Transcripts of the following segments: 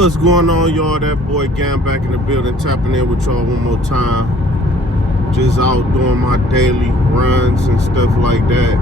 What's going on, y'all? That boy Gam back in the building, tapping in with y'all one more time. Just out doing my daily runs and stuff like that.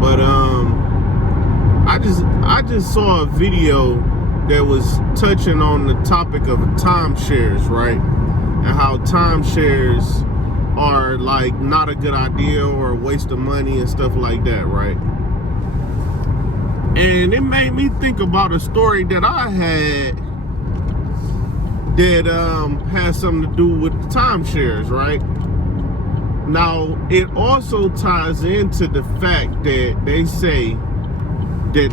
But I just saw a video that was touching on the topic of timeshares, right? And how timeshares are like not a good idea or a waste of money and stuff like that, right? And it made me think about a story that I had that has something to do with timeshares, right? Now, it also ties into the fact that they say that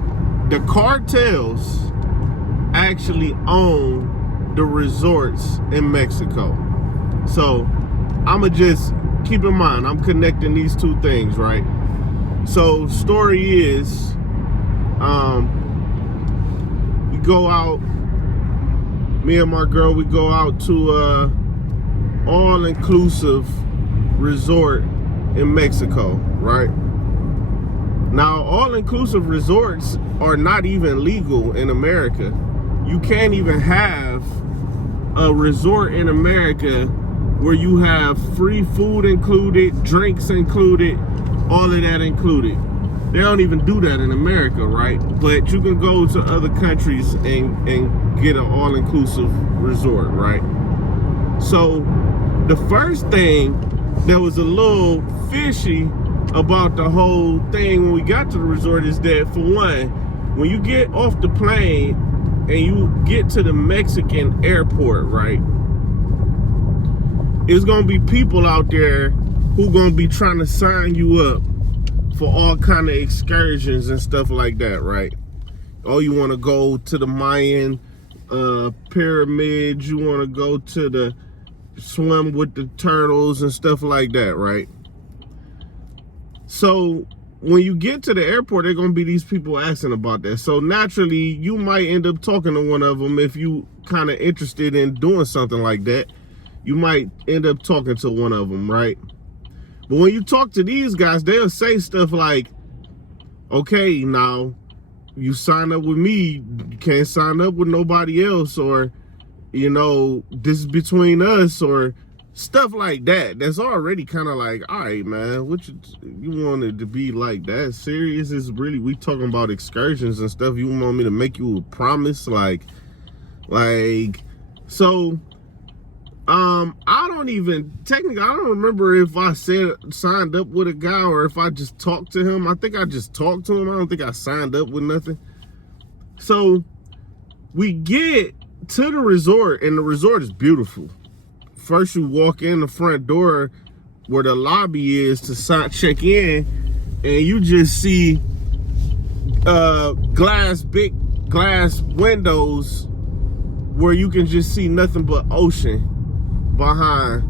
the cartels actually own the resorts in Mexico. So, I'ma just keep in mind, I'm connecting these two things, right? So, story is, we go out, me and my girl, we go out to a all-inclusive resort in Mexico, right? Now, all-inclusive resorts are not even legal in America. You can't even have a resort in America where you have free food included, drinks included, all of that included. They don't even do that in America, right? But you can go to other countries and get an all-inclusive resort, right? So the first thing that was a little fishy about the whole thing when we got to the resort is that, for one, when you get off the plane and you get to the Mexican airport, right, it's gonna be people out there who gonna be trying to sign you up for all kind of excursions and stuff like that, right? Oh, you want to go to the Mayan pyramids, you want to go to the swim with the turtles and stuff like that, right? So when you get to the airport, there are going to be these people asking about that. So naturally, you might end up talking to one of them if you kind of interested in doing something like that. You might end up talking to one of them, right? But when you talk to these guys, they'll say stuff like, okay, now you sign up with me, you can't sign up with nobody else, or, you know, this is between us, or stuff like that. That's already kind of like, all right, man, what you want it to be like that serious? Is really, we talking about excursions and stuff. You want me to make you a promise? Like, so... I don't even, technically, I don't remember if I signed up with a guy or if I just talked to him. I think I just talked to him. I don't think I signed up with nothing. So we get to the resort, and the resort is beautiful. First, you walk in the front door where the lobby is to check in, and you just see big glass windows where you can just see nothing but ocean behind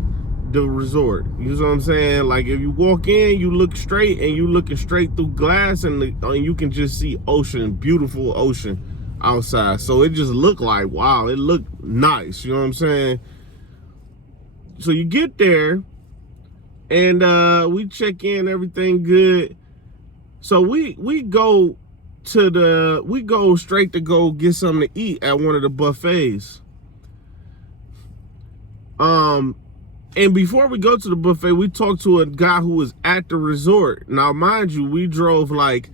the resort. You know what I'm saying? Like, if you walk in, you look straight, and you looking straight through glass, and you can just see ocean, beautiful ocean outside. So it just looked like, wow, it looked nice. You know what I'm saying? So you get there, and we check in, everything good. So we go straight to go get something to eat at one of the buffets. And before we go to the buffet, we talked to a guy who was at the resort. Now, mind you, we drove like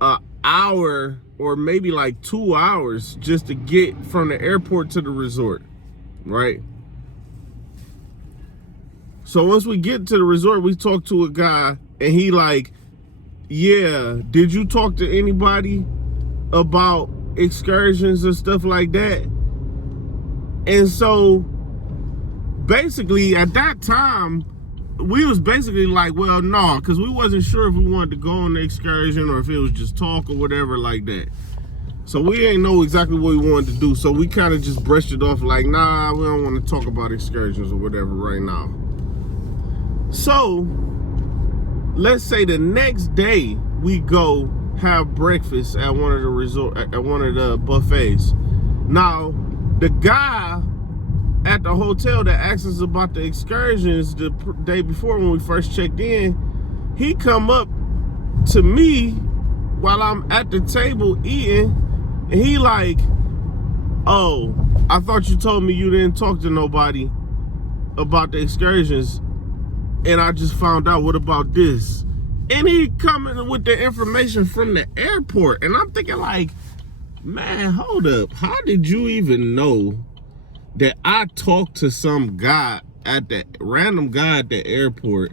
an hour or maybe like 2 hours just to get from the airport to the resort, right? So once we get to the resort, we talked to a guy, and he like, yeah, did you talk to anybody about excursions and stuff like that? And so basically, at that time, we was basically like, well, no, because we wasn't sure if we wanted to go on the excursion or if it was just talk or whatever like that. So we ain't know exactly what we wanted to do. So we kind of just brushed it off like, nah, we don't want to talk about excursions or whatever right now. So let's say the next day we go have breakfast at one of the buffets. Now, the guy at the hotel that asked us about the excursions the day before when we first checked in, he come up to me while I'm at the table eating, and he like, oh, I thought you told me you didn't talk to nobody about the excursions, and I just found out. What about this? And he coming with the information from the airport, and I'm thinking like, man, hold up. How did you even know that I talked to some guy random guy at the airport,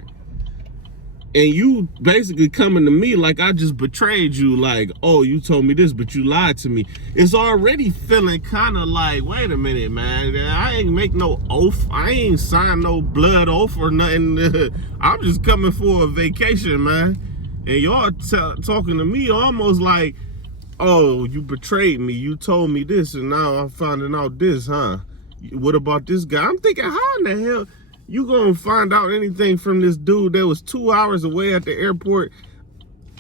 and you basically coming to me like I just betrayed you, like, oh, you told me this, but you lied to me. It's already feeling kind of like, wait a minute, man. I ain't make no oath. I ain't signed no blood oath or nothing. I'm just coming for a vacation, man. And y'all talking to me almost like, oh, you betrayed me. You told me this, and now I'm finding out this, huh? What about this guy? I'm thinking, how in the hell you gonna find out anything from this dude that was 2 hours away at the airport?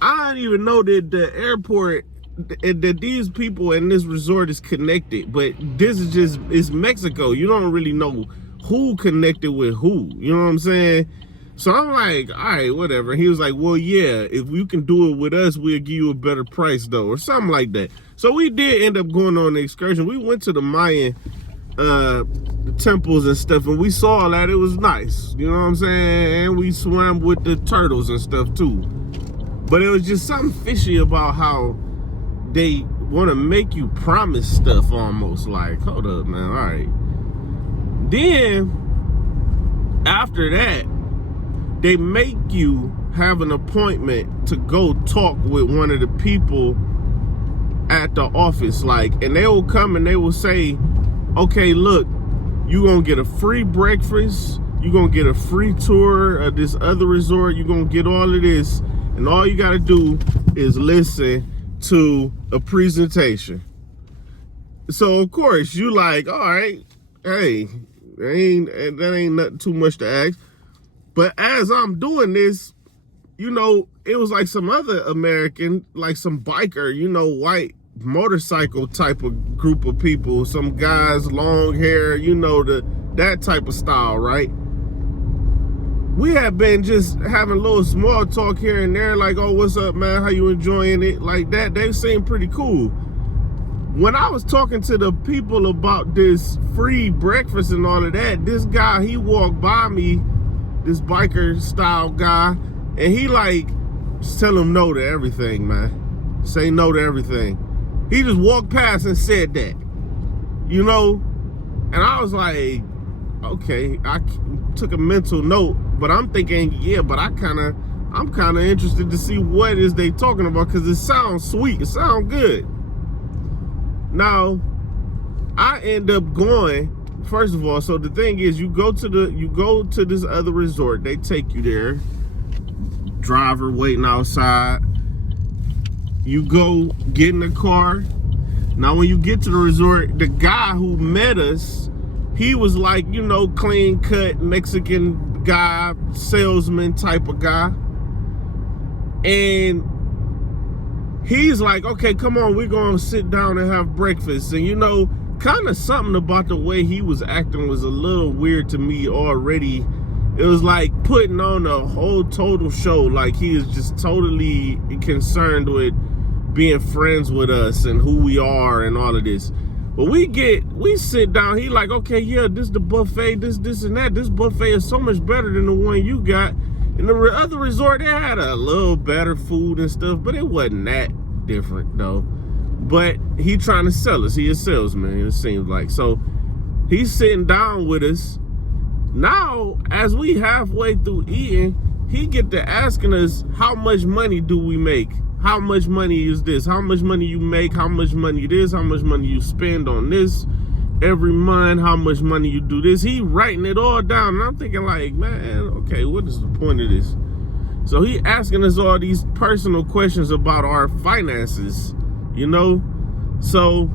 I didn't even know that the airport, that these people in this resort is connected, but this is just, it's Mexico. You don't really know who connected with who, you know what I'm saying? So I'm like, all right, whatever. He was like, well, yeah, if you can do it with us, we'll give you a better price though, or something like that. So we did end up going on the excursion. We went to the Mayan temples and stuff, and we saw that. It was nice, you know what I'm saying? And we swam with the turtles and stuff too. But it was just something fishy about how they want to make you promise stuff almost. Like, hold up, man, all right. Then after that, they make you have an appointment to go talk with one of the people at the office, like, and they will come and they will say, okay, look, you're gonna get a free breakfast, you're gonna get a free tour of this other resort, you're gonna get all of this, and all you gotta do is listen to a presentation. So of course you like, all right, hey, that ain't nothing too much to ask. But as I'm doing this, you know, it was like some other American, like some biker, you know, white motorcycle type of group of people, some guys, long hair, you know, that type of style, right? We have been just having a little small talk here and there, like, oh, what's up, man? How you enjoying it? Like that. They seem pretty cool. When I was talking to the people about this free breakfast and all of that, this guy, he walked by me, this biker style guy, and he like, just tell him no to everything, man. Say no to everything. He just walked past and said that, you know? And I was like, okay, I took a mental note, but I'm thinking, yeah, but I'm kind of interested to see what is they talking about, because it sounds sweet, it sounds good. Now, I end up going, first of all, so the thing is, you go to this other resort, they take you there, driver waiting outside, you go get in the car. Now when you get to the resort, the guy who met us, he was like, you know, clean cut Mexican guy, salesman type of guy, and he's like, okay, come on, we're gonna sit down and have breakfast. And you know, kind of something about the way he was acting was a little weird to me already. It was like putting on a whole total show, like he is just totally concerned with being friends with us and who we are and all of this. But we sit down, he like, okay, yeah, this the buffet, this and that. This buffet is so much better than the one you got. In the other resort, they had a little better food and stuff, but it wasn't that different though. But he trying to sell us. He a salesman, it seems like. So he's sitting down with us. Now, as we halfway through eating, he get to asking us, how much money do we make? How much money is this? How much money you make? How much money this? How much money you spend on this every month? How much money you do this? He writing it all down. And I'm thinking like, man, okay, what is the point of this? So he asking us all these personal questions about our finances, you know? So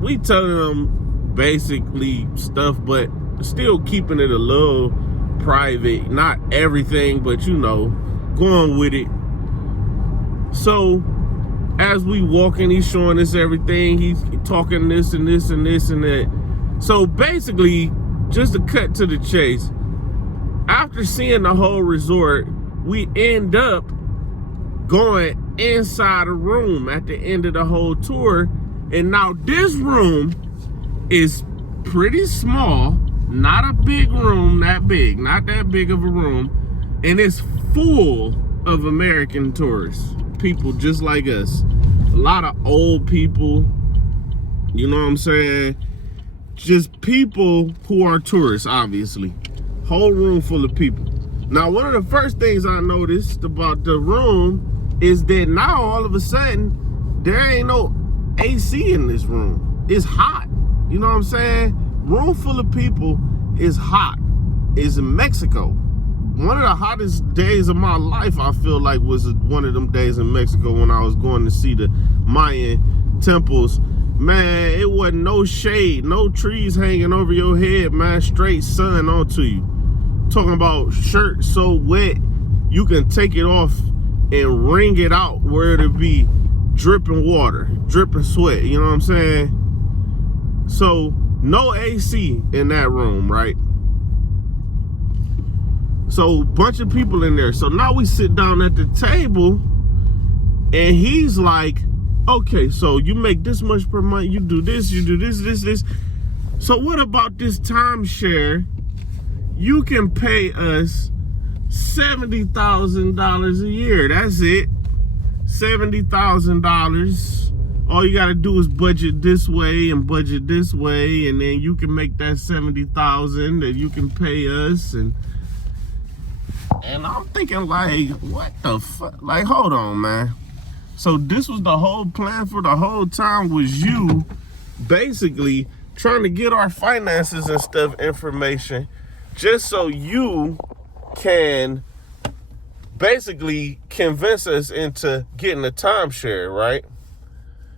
we telling him basically stuff, but still keeping it a little private. Not everything, but you know, going with it. So as we walking, he's showing us everything. He's talking this and this and this and that. So basically, just to cut to the chase, after seeing the whole resort, we end up going inside a room at the end of the whole tour. And now this room It's pretty small, not a big room, that big, not that big of a room, and it's full of American tourists, people just like us. A lot of old people, you know what I'm saying? Just people who are tourists, obviously. Whole room full of people. Now, one of the first things I noticed about the room is that now all of a sudden, there ain't no AC in this room. It's hot. You know what I'm saying? Room full of people is hot. It's in Mexico. One of the hottest days of my life, I feel like, was one of them days in Mexico when I was going to see the Mayan temples. Man, it wasn't no shade, no trees hanging over your head, man. Straight sun onto you. Talking about shirt so wet, you can take it off and wring it out where it'll be dripping water, dripping sweat. You know what I'm saying? So, no AC in that room, right? So, bunch of people in there. So now we sit down at the table, and he's like, okay, so you make this much per month, you do this, this. So what about this timeshare? You can pay us $70,000 a year. That's it. $70,000. All you gotta do is budget this way and budget this way, and then you can make that $70,000 that you can pay us. And I'm thinking, like, what the fuck? Like, hold on, man. So this was the whole plan for the whole time, was you basically trying to get our finances and stuff information just so you can basically convince us into getting a timeshare, right?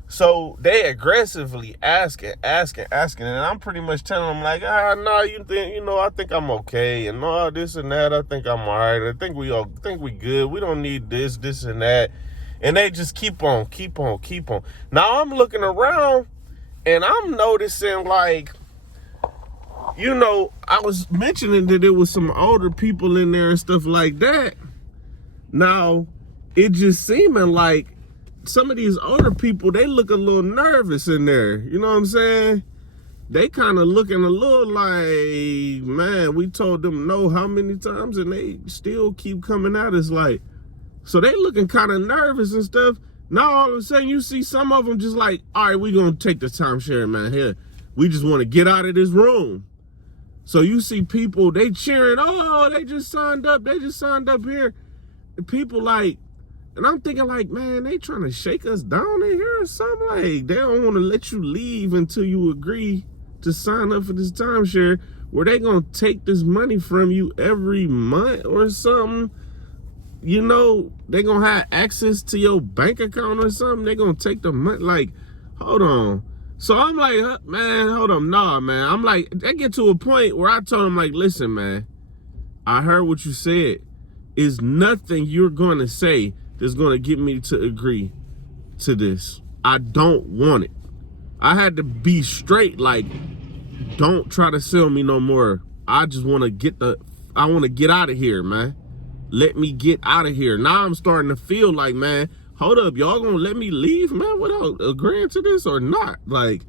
So they aggressively asking, and I'm pretty much telling them, like, no, I think I'm okay, and no, this and that, I think I'm all right, I think we good, we don't need this and that. And they just keep on. Now I'm looking around and I'm noticing, like, you know, I was mentioning that there was some older people in there and stuff like that. Now, it just seeming like some of these older people, they look a little nervous in there. You know what I'm saying? They kind of looking a little like, man, we told them no how many times and they still keep coming at us like. So they looking kind of nervous and stuff. Now all of a sudden you see some of them just like, all right, we gonna take the timeshare, man. Here, we just want to get out of this room. So you see people, they cheering, oh, they just signed up here. And people like, and I'm thinking like, man, they trying to shake us down in here or something. Like, they don't want to let you leave until you agree to sign up for this timeshare, where they gonna take this money from you every month or something. You know, they gonna have access to your bank account or something. They gonna take the money. Like, hold on. So I'm like, man, hold on. Nah, man. I'm like, they get to a point where I told them, like, listen, man, I heard what you said. Is nothing you're gonna say that's gonna get me to agree to this. I don't want it. I had to be straight, like, don't try to sell me no more. I just want to get out of here, man. Let me get out of here. Now I'm starting to feel like, man, hold up, y'all gonna let me leave, man, without agreeing to this or not? Like,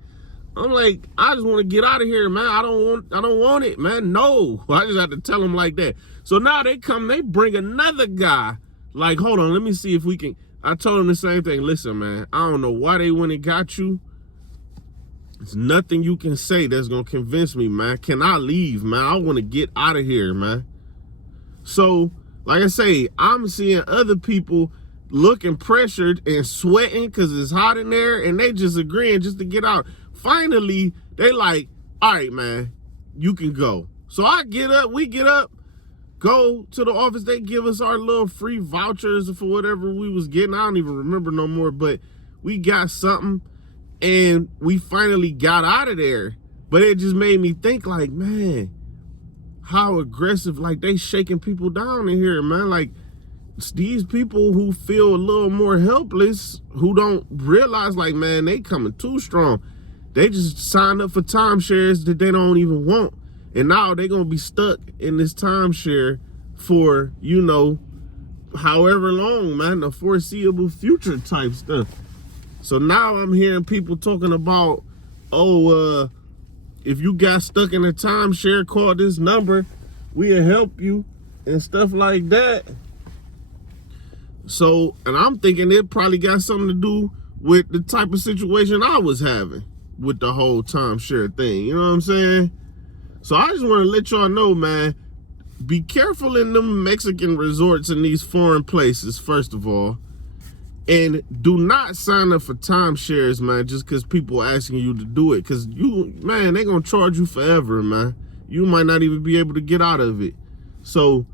I'm like, I just want to get out of here, man. I don't want it, man. No, I just have to tell them like that. So now they bring another guy. Like, hold on, let me see if we can. I told them the same thing. Listen, man, I don't know why they went and got you. There's nothing you can say that's gonna convince me, man. Can I leave, man? I want to get out of here, man. So, like I say, I'm seeing other people looking pressured and sweating because it's hot in there, and they just agreeing just to get out. Finally, they like, all right, man, you can go. So we get up, go to the office. They give us our little free vouchers for whatever we was getting. I don't even remember no more, but we got something, and we finally got out of there. But it just made me think, like, man, how aggressive, like, they shaking people down in here, man. Like, these people who feel a little more helpless, who don't realize, like, man, they coming too strong. They just signed up for timeshares that they don't even want. And now they're going to be stuck in this timeshare for, you know, however long, man, the foreseeable future type stuff. So now I'm hearing people talking about, if you got stuck in a timeshare, call this number. We'll help you and stuff like that. So, and I'm thinking it probably got something to do with the type of situation I was having with the whole timeshare thing. You know what I'm saying? So I just want to let y'all know, man, be careful in them Mexican resorts in these foreign places, first of all. And do not sign up for timeshares, man, just because people asking you to do it. Because man, they going to charge you forever, man. You might not even be able to get out of it. So,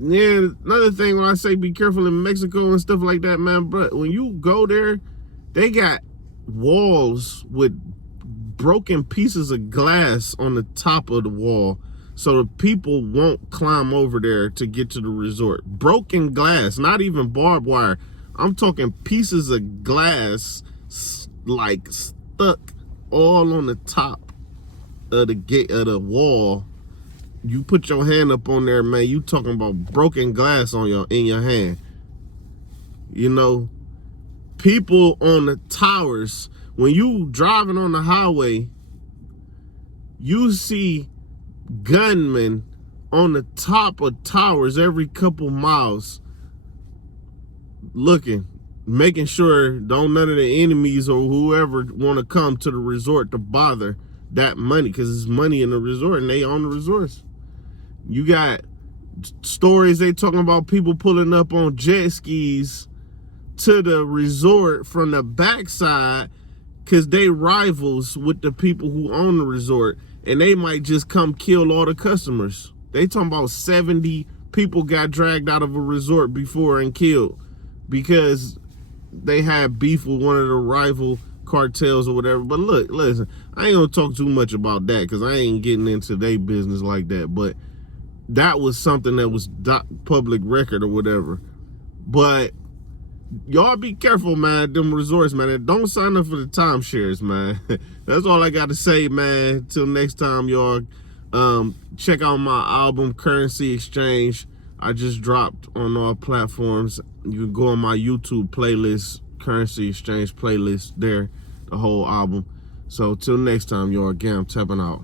yeah, another thing when I say be careful in Mexico and stuff like that, man, but when you go there, they got walls with broken pieces of glass on the top of the wall. So the people won't climb over there to get to the resort. Broken glass, not even barbed wire. I'm talking pieces of glass like stuck all on the top of the gate of the wall. You put your hand up on there, man, you talking about broken glass on in your hand. You know, people on the towers, when you driving on the highway, you see gunmen on the top of towers every couple miles looking, making sure don't none of the enemies or whoever want to come to the resort to bother that money, because it's money in the resort and they own the resorts. You got stories they talking about people pulling up on jet skis to the resort from the backside because they rivals with the people who own the resort, and they might just come kill all the customers. They talking about 70 people got dragged out of a resort before and killed because they had beef with one of the rival cartels or whatever. But look, listen, I ain't gonna talk too much about that because I ain't getting into their business like that. But that was something that was public record or whatever. But y'all be careful, man, them resorts, man. And don't sign up for the timeshares, man. That's all I got to say, man. Till next time, y'all. Check out my album, Currency Exchange. I just dropped on all platforms. You can go on my YouTube playlist, Currency Exchange playlist there, the whole album. So till next time, y'all, again, I'm tapping out.